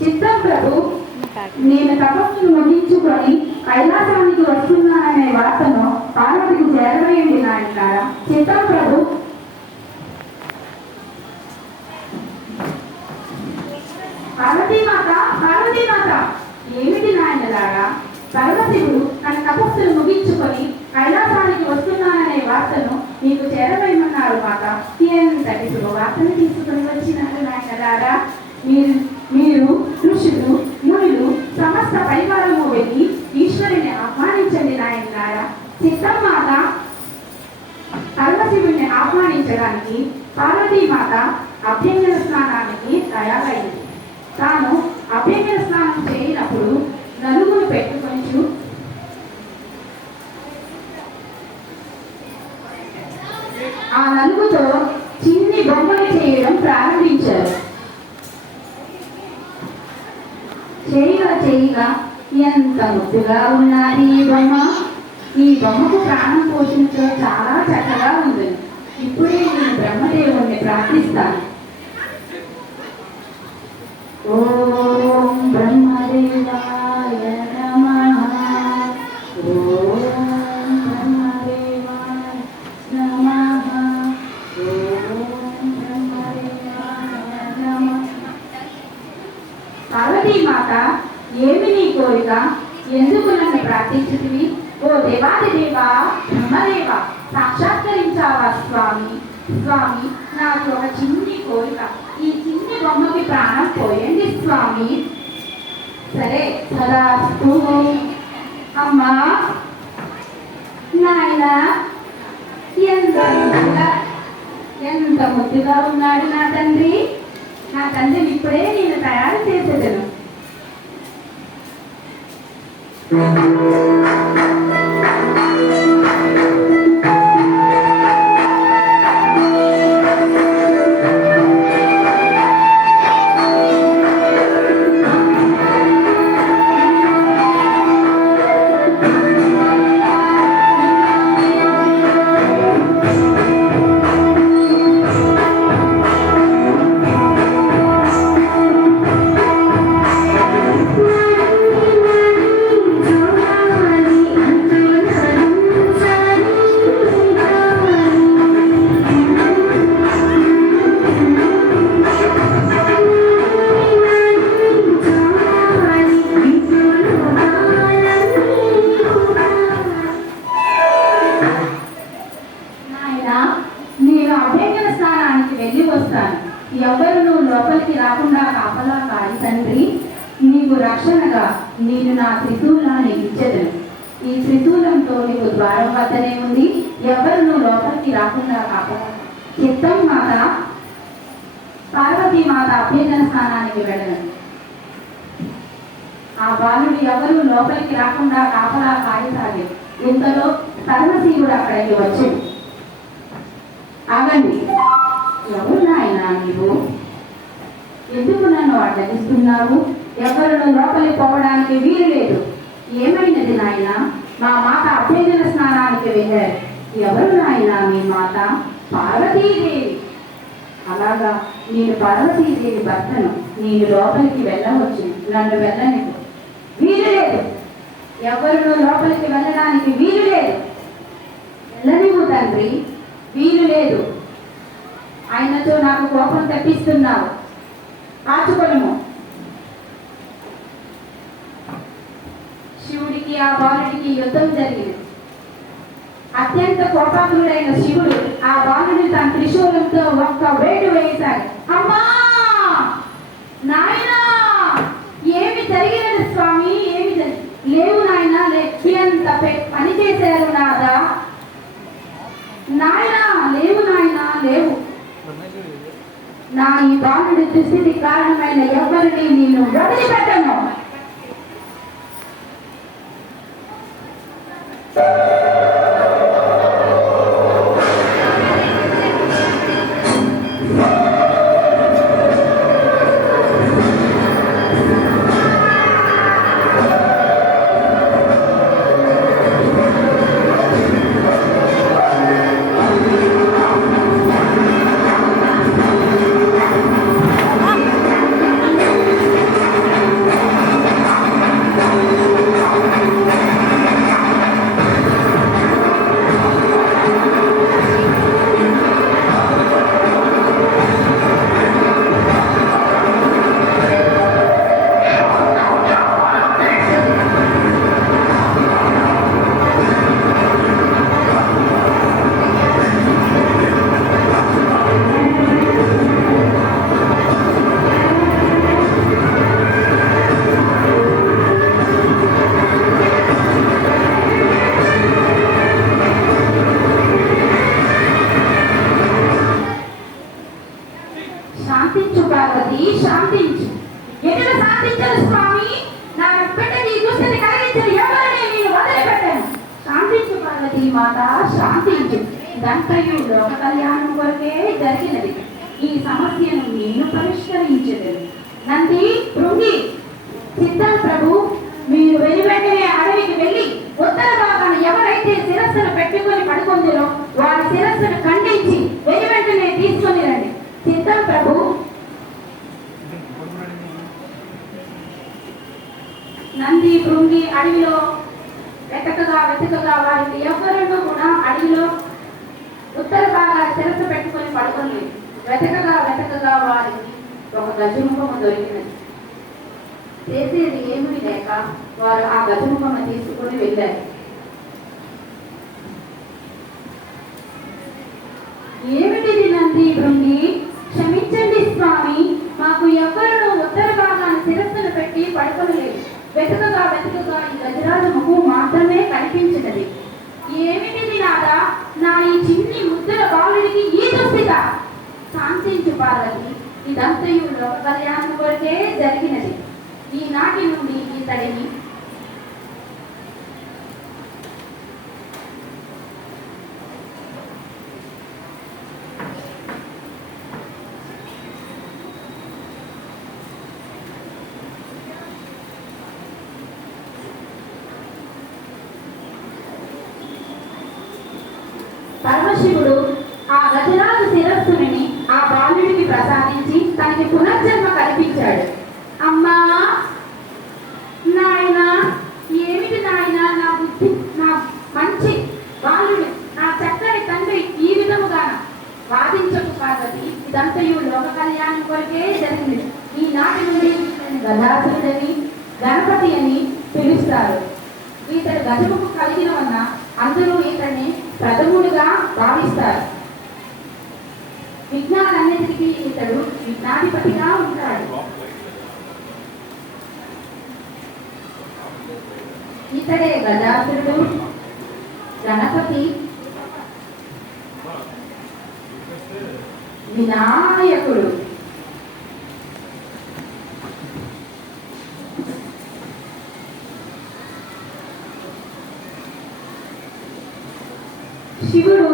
చిత్తం ప్రభు, నేను తపస్సును ముగించుకొని కైలాసానికి వస్తున్నాననే వార్తను పార్వతికి చేరవేయండి నాయనలారా. చిత్తం ప్రభు. పార్వతీమాత, పార్వతీమాత, ఏమిటి నాయనలారా? పరమశివుడు తన తపస్సును ముగించుకొని కైలాసానికి వస్తున్నాననే వార్తను మీకు చేరవేయమన్నారు మాత. ఎంతటి శుభవార్తను తీసుకుని వచ్చినారు నాయనలారా. మీరు ఋషులు, మునులు, సమస్త పరివారము వెళ్ళి ఈశ్వరుని ఆహ్వానించండి నాయనలారా. చిత్తం మాత. పరమశివుడిని ఆహ్వానించడానికి పార్వతీమాత అభ్యంగన స్నానానికి తయారైంది. తాను అభ్యంగన స్నానం చేయనప్పుడు నలుగురు పెట్టుకొని ఆ నలుగుతో చిన్ని బొమ్మలు చేయడం ప్రారంభించారు. చేయగా ఎంత ముద్దుగా ఉన్నది ఈ బొమ్మ. ఈ బొమ్మకు ప్రాణం పోషణతో చాలా చక్కగా ఉంది. ఇప్పుడే నేను బ్రహ్మదేవుణ్ణి ప్రార్థిస్తాను. ఓం బ్రహ్మదేవాయ నమః. ఓం బ్రహ్మదేవాయ నమః. ఓం బ్రహ్మదేవాయ నమః. పార్వతీమాత, ఏమి నీ కోరిక? ఎందుకు నన్ను ప్రార్థించుతివి? ఓ దేవాదిదేవా, బ్రహ్మదేవ, సాక్షాత్కరించావా స్వామి? స్వామి, నాకు ఒక చిన్ని కోరిక. ఈ చిన్ని బొమ్మకి ప్రాణం పోయండి స్వామి. సరే, సదాస్తు. అమ్మా, నాయన, ఎంత ముద్దుగా ఉన్నాడు నా తండ్రి. నా తండ్రిని ఇప్పుడే నేను తయారు చేసేదను. ఎవరు లోపలికి రాకుండా కాపలా కాడి తండ్రి. నీకు రక్షణగా నేను నా త్రిశూలాన్ని ఇచ్చేదను. ఈ త్రిశూలంతో నీకు ద్వారం వద్దనే ఉంది. ఎవరు లోపలికి రాకుండా కాపలా. చిత్తం మాత. పార్వతీమాత అభ్యంగన స్థానానికి వెళ్ళను. ఆ బాలుడు ఎవరు లోపలికి రాకుండా కాపలా కాయసాగే. ఇంతలో పరమశివుడు అక్కడికి వచ్చాడు. ఆగండి, ఎవరు నాయనా నీవు? ఎందుకు నన్ను అడ్డగిస్తున్నావు? ఎవరు లోపలికి పోవడానికి వీలు లేదు. ఏమైనది నాయన? మా మాత అభ్యంగన స్నానానికి వెళ్ళారు. ఎవరు నాయన మీ మాత? పార్వతీదేవి. అలాగా, నేను పార్వతీదేవి భర్తను. నేను లోపలికి వెళ్ళవచ్చు. నన్ను వెళ్ళనివ్వు. వీలు లేదు. ఎవరు లోపలికి వెళ్ళడానికి వీలు లేదు. వెళ్ళనివ్వు తండ్రి, వీలు లేదు. ఆయనతో నాకు కోపం తెప్పిస్తున్నావు. ఆచుకొనుము. శివుడికి ఆ బాలుడికి యుద్ధం జరిగింది. అత్యంత కోపాకులుడైన శివుడు ఆ బాలుని తన త్రిశూలంతో ఒక్క వేటు వేశాడు. అమ్మా, నాయనా, ఏమి జరిగినది స్వామి? ఏమి లేవు నాయన, ఎంత పని చేశారు నాదా? నాయనా, లేవు నాయనా, లేవు. నా ఈ బాలుడి దుస్థితి కారణమైన ఎవరిని నేను వదిలిపెట్టను. శాంతించు. ఎదుట శాంతించను స్వామి, నా బిడ్డకి దుస్థితి కలిగించని ఎవరిని నేను వదిలిపెట్టాను. శాంతించు పార్వతీ మాత, శాంతించు. దంతయు లోక కళ్యాణం కొరకే జరిగినది. ఈ సమస్యను నేను పరిష్కరించలేదు. నంది భృంగి సిద్ధం ప్రభు, మీరు వెనువెంటనే అడవికి వెళ్ళి ఉత్తర భాగాన్ని ఎవరైతే శిరస్సును పెట్టుకొని పడుకుందిరో వారి శిరస్సును ఖండించి వెనువెంటనే తీసుకొని రండి. సిద్ధం ప్రభు. నంది భృంగి అడవిలో వెతకగా వారికి ఎవరినూ కూడా అడవిలో ఉత్తర భాగా శిరస్సు పెట్టుకొని పడుకోలేదు. వెతకగా వారికి ఒక గజముఖము దొరికినది. చేసేది ఏమీ లేక వారు ఆ గజముఖము తీసుకుని వెళ్ళారు. ఏమిటిది నంది భృంగి? క్షమించండి స్వామి, మాకు ఎవ్వరూ ఉత్తర భాగాన్ని శిరస్సును పెట్టి పడుకోలేదు. వెతకగా ఈ గజరాజ ముఖం మాత్రమే కనిపించినది. ఏమిటిది నాదా? నా ఈ చిన్ని ముద్దుల బాలుడికి ఈ దుస్థిత? శాంతించు పార్వతి, ఇదంతయు లోక కళ్యాణం కొరకే జరిగినది. ఈనాటి నుండి ఇతడిని పరమశివుడు ఆ గజరాజు శిరస్సుని ఆ బాలుడికి ప్రసాదించి తనకి పునర్జన్మ కల్పించాడు. అమ్మా నాయనా, ఏమిటి నాయనా నా బుద్ధి, నా మంచి బాలుడు, నా చక్కని తండ్రి ఈ విధముగా వాదించకు పార్వతి, ఇదంతయు లోక కళ్యాణం కొరకే జరిగింది. ఈనాటి నుండి గజాసురుడని గణపతి అని పిలుస్తారు. ఇతడు గజముఖు కలిగిన వల్ల అందరూ ఇతన్ని ప్రథముడుగా భావిస్తారు. విజ్ఞానాలన్నిటికీ ఇతడు విజ్ఞాధిపతిగా ఉంటాడు. ఇతడే గజాసురుడు, గణపతి, వినాయకుడు. శివుడు